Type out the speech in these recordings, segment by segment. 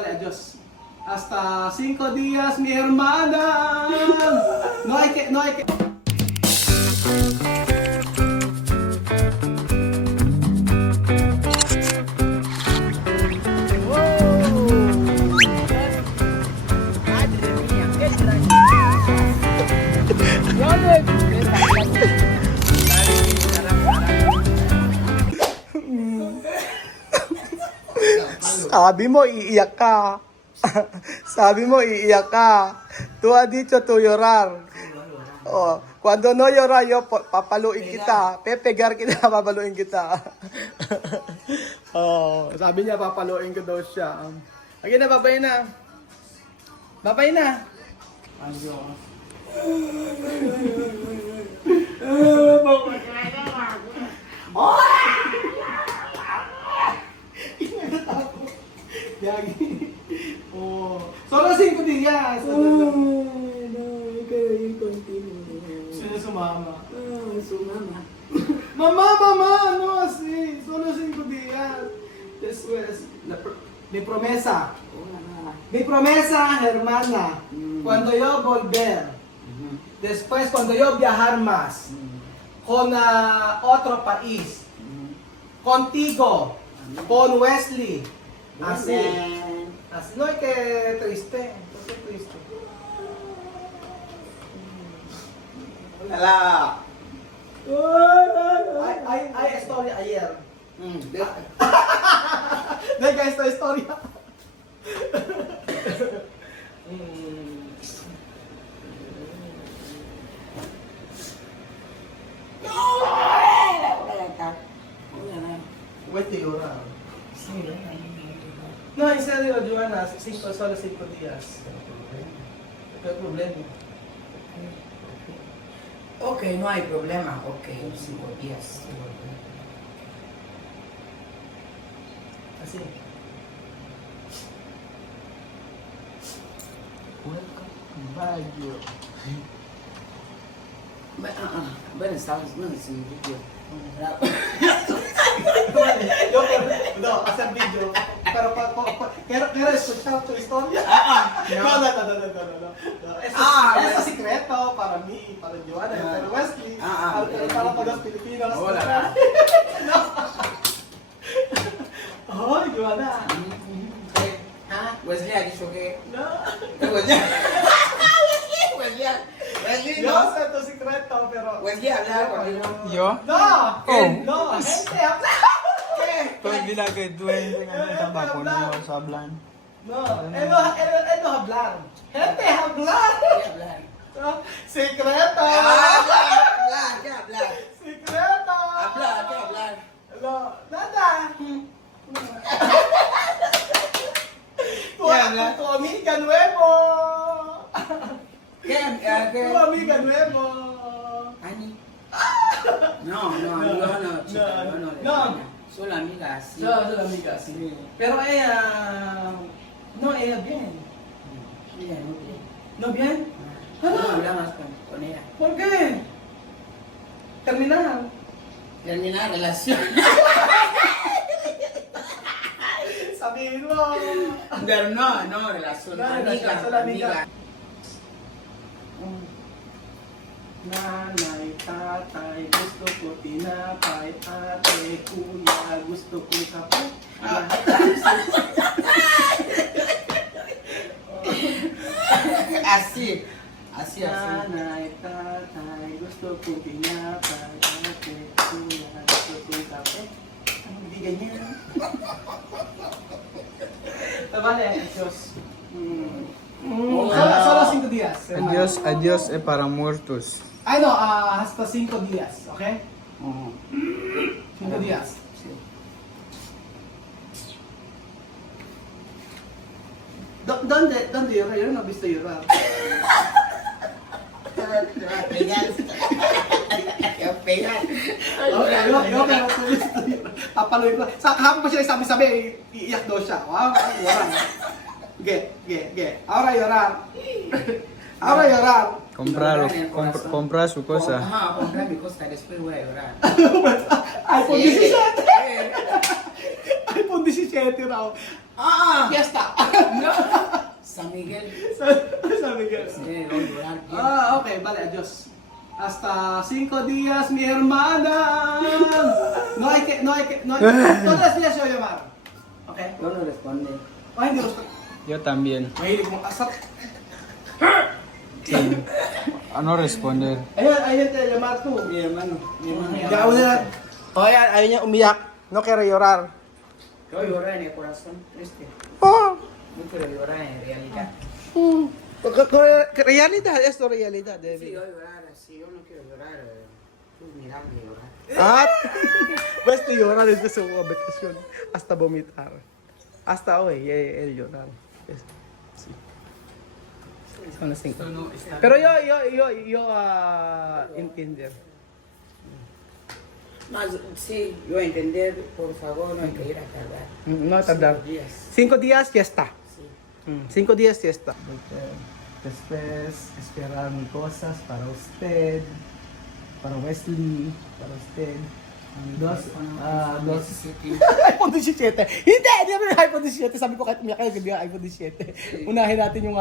vale, adiós. Hasta 5 días, mi hermana. No hay que. Sabi mo, iiyak ka. Sabi mo, iiyak ka. Tú has dicho to llorar. Oh, cuando no llora, yo papaluin kita. Pepegar kita, papaluin kita. Oh, sabi niya, papaluin ko daw siya. Okay na, babay na. Babay na. Yagi. Oh. Solo 5 días. No, quiero ir contigo. Sino sumama? Su mamá. Mamá, no así. Solo 5 días. Después, mi promesa. Mi promesa, hermana. Cuando yo volver. Después, cuando yo viajar más. Con otro país. Contigo. Con Wesley. Así. Así. No hay que triste. No hay triste. Lala. Hay historia ayer. Deja esta historia. Vete llorar. No, en serio, Joana, solo 5 días. ¿Qué problema? Ok, no hay problema. Ok, 5 días. Así. Welcome to Baguio. Bueno, estamos no es un video. Yo no, hacer video. Pero quiero escuchar tu historia. No. Eso es secreto para mí, para Joana, para Wesley, para todos los Filipinos. Hola. Oh, Joana. Wesley ha dicho que... No. Wesley, Yo sé tu secreto, pero... Wesley habla conmigo. Yo? No. Oh. No, gente, habla. ¿Qué? Estoy binagay-duwende ng tabako niyo sa Blan. No, él no hablar. Gente, hablar. Secreto. ¿Qué hablar? Secreto. ¿Qué hablar? No, nada. Tu amiga nuevo. ¿Qué? Tu amiga nuevo. Ani? No, chica, No. Solo amiga, sí. Solo amiga, sí. Pero ella... No, ella bien. Ella no bien. ¿No bien? No hablamos con ella. ¿Por qué? Terminar. Terminar relación. Sabihin mo. Pero no, relación. No, Amiga, solo amiga. amiga. Nanay, tatay, gusto ko tinapay, ate, kuya, gusto ko kape. Así. Nanay, tatay, gusto ko tinapay, ate, kuya, gusto ko kape. Anong bigay niya? Vale, adios. Solo 5 días. Adios para muertos. Ay, no, hasta 5 días, ¿ok? 5 días. ¿Dónde llorar? Yo no he visto llorar. Pegan. Yo pero papaluin ko. Sa kahapon pa siya sabi-sabi, iiyak daw siya. Wow, llorar. Ahora llorar. Ahora llorar. Compra su cosa. Ajá, comprar mi cosa, después voy a llorar. iPhone 17. iPhone 17 raw. Ah! Fiesta. Okay, vale, adiós. Hasta 5 días, mi hermana. No hay que, todos los días yo llamar. Okay? Yo no responde. Ay, hindi gusto. Yo también. Mahilig mong asap. Sí. Ano responder? Ayun, te llamar tú. Mi hermano. Ya, una. O, ayan, ayaw niya umiyak. No quiero llorar. Yo lloro en el corazón, triste. Oh. No quiero llorar en realidad. Realidad, esto realidad, Si David. yo llorar así, yo no quiero llorar. Tú mirarme llorar. At, basta llorar desde su vacación. Hasta vomitar. Hasta hoy, él llorar. Sí. Son las 5. Pero yo entender. No, sí, yo entender, por favor, no hay que ir a tardar. No tardar. 5 días. 5 días, ya está. Sí. 5 días, ya está. Después, esperar mis cosas para usted, para Wesley, para usted. iPhone 17. Hindi naman iPhone 17. Sabi ko kahit umiyak kayo, hindi iPhone 17. Unahin natin yung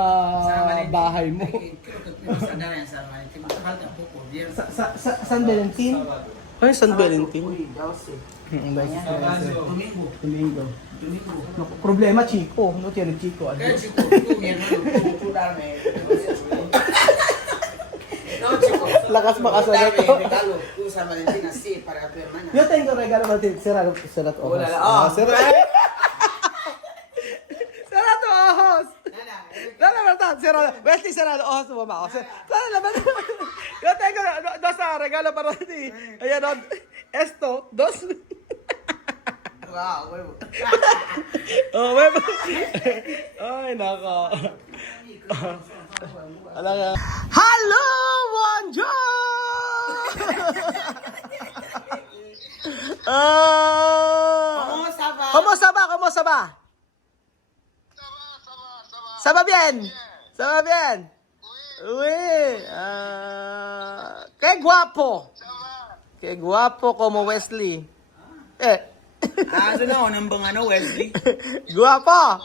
bahay mo. Creo que tenemos que andar en San Valentín. Falta poco, bien. San Valentin? Ay, San Valentin. Uy, 12. Domingo. Domingo. Domingo. No, problema, chico. No tiene chico. ¿Qué chico? Tú, mi hermano, tú darme. No, chico. Lakas makasal Dame ito. regalo, tú San Valentín así para tu hermana. Yo tengo regalo para ti. Cerrado ojos. Hola, Cerrado. Cerrado ojos. Nada, verdad, cerrado. Wesley, cerrado ojos mo, mamá. Yo tengo dos regalo para ti. Ayan, esto, dos. wow, huevo. Oh, huevo. Ay, nako. Hello, bonjour! ¿Cómo ça va? ¿Cómo ça va? ¿Cómo ça va? Ça va bien? Ça va bien? Oui. Qué guapo. Qué guapo como Wesley. Ano na, nambang ano, Wesley? Guapo.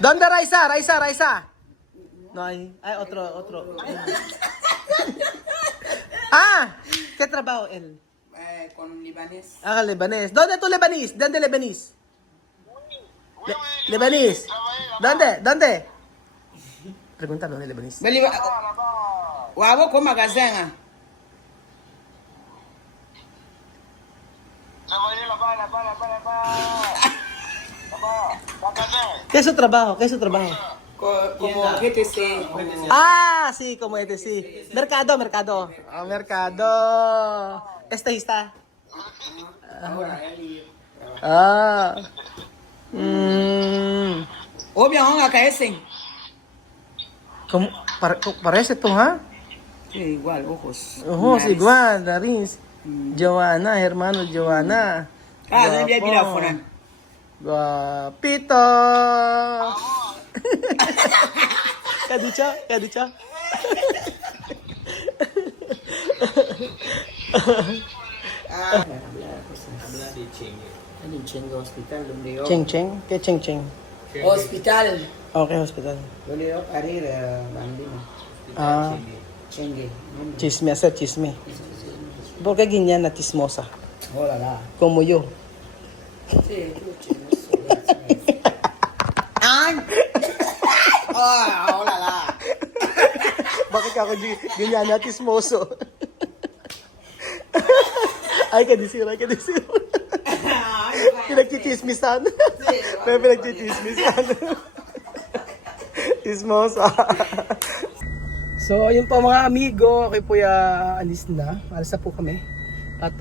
¿Dónde Raiza? Raiza. No hay. Hay otro. ¿Qué trabajo él? Con libanés. Lebanés. ¿Dónde tú Lebanés? ¿Dónde Lebanés? Lebanés. ¿Dónde? Pregúntalo de Lebanés. Bali ba? Wabo ko magasin ah. ¿Qué es su trabajo? Como GTC. Sí, como este, sí. Mercado. Mercado. Está. Ahora, él Obvio, nga kaeseng. ¿Cómo? Parece tú, ¿ah? Sí, igual, ojos. Ojos Nariz. igual, nariz. Joana, hermano Joana. Ano niya binafunan? Guapito. ¿Qué ha dicho? Ano chingo hospital donde yo? Cheng. ¿Qué cheng? Hospital. Okay, hospital. Donde yo parir bambino. Chingue. Chisme, hacer chisme. ¿Por qué ganyan na chismosa? Hola la. Como yo. Sí, tú chismoso. An! Hola la. Bakit ako ganyan na chismoso? Ay, kadisir. Pinagchichismisan. May pinagchichismisan. Chismosa. So, ayun po mga amigo. Okay po alis na. Alis na po kami. At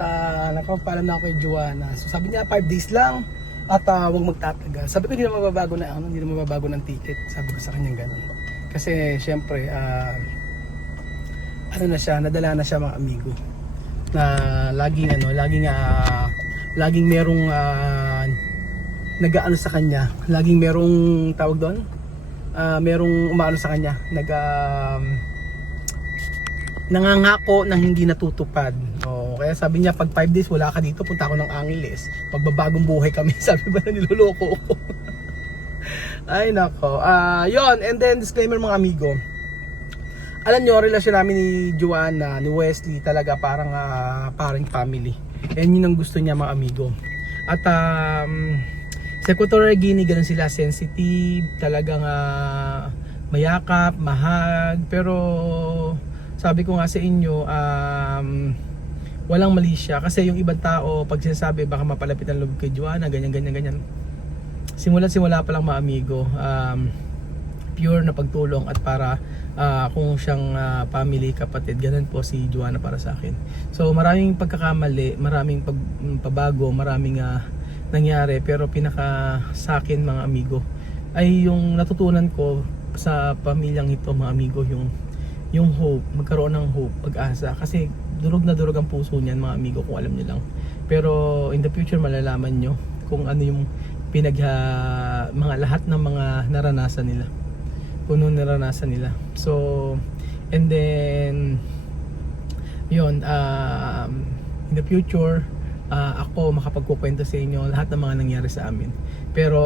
nakapagpaalam na ako kay Joanna. So, sabi niya 5 days lang. At huwag magtatagal. Sabi ko hindi na mababago ng ticket. Sabi ko sa kanya gano'n. Kasi syempre, nadala na siya mga amigo. Na laging merong nag-aano sa kanya. Laging merong tawag doon. Merong umaano sa kanya. Nangangako ng hindi natutupad. Kaya sabi niya pag 5 days wala ka dito, punta ako ng Angeles. Pagbabagong buhay kami. Sabi ba na niloloko ko? Ay nako. Yon, and then disclaimer mga amigo. Alam nyo, relasyon namin ni Joanna, ni Wesley talaga parang parang family. And yun ang gusto niya mga amigo. At sa Equatorial Guinea, ganun sila, sensitive, talagang mayakap, mahag. Pero sabi ko nga sa inyo, walang mali siya. Kasi yung ibang tao, pag sinasabi baka mapalapit ang loob kay Joanna, ganyan. Simula pa lang mga amigo. Pure na pagtulong at para kung siyang family, kapatid, ganun po si Joanna para sa akin. So maraming pagkakamali, maraming pagbabago, maraming nangyari, pero pinaka sa akin mga amigo ay yung natutunan ko sa pamilyang ito mga amigo, yung hope, magkaroon ng hope, pag-asa, kasi durog na durog ang puso niyan mga amigo kung alam niyo lang. Pero in the future malalaman nyo kung ano yung mga lahat ng mga naranasan nila, kung ano naranasan nila. So and then yun, in the future ako makapagkukwento sa inyo lahat ng mga nangyari sa amin. Pero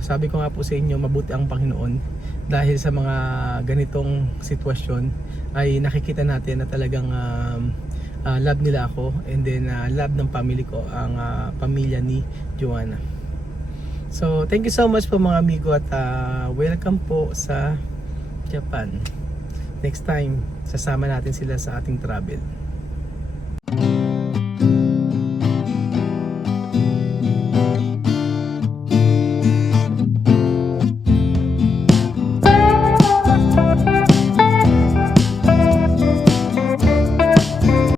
sabi ko nga po sa inyo, mabuti ang Panginoon dahil sa mga ganitong sitwasyon ay nakikita natin na talagang love nila ako, and then love ng family ko ang pamilya ni Joanna. So thank you so much po mga amigo, at welcome po sa Japan. Next time sasama natin sila sa ating travel.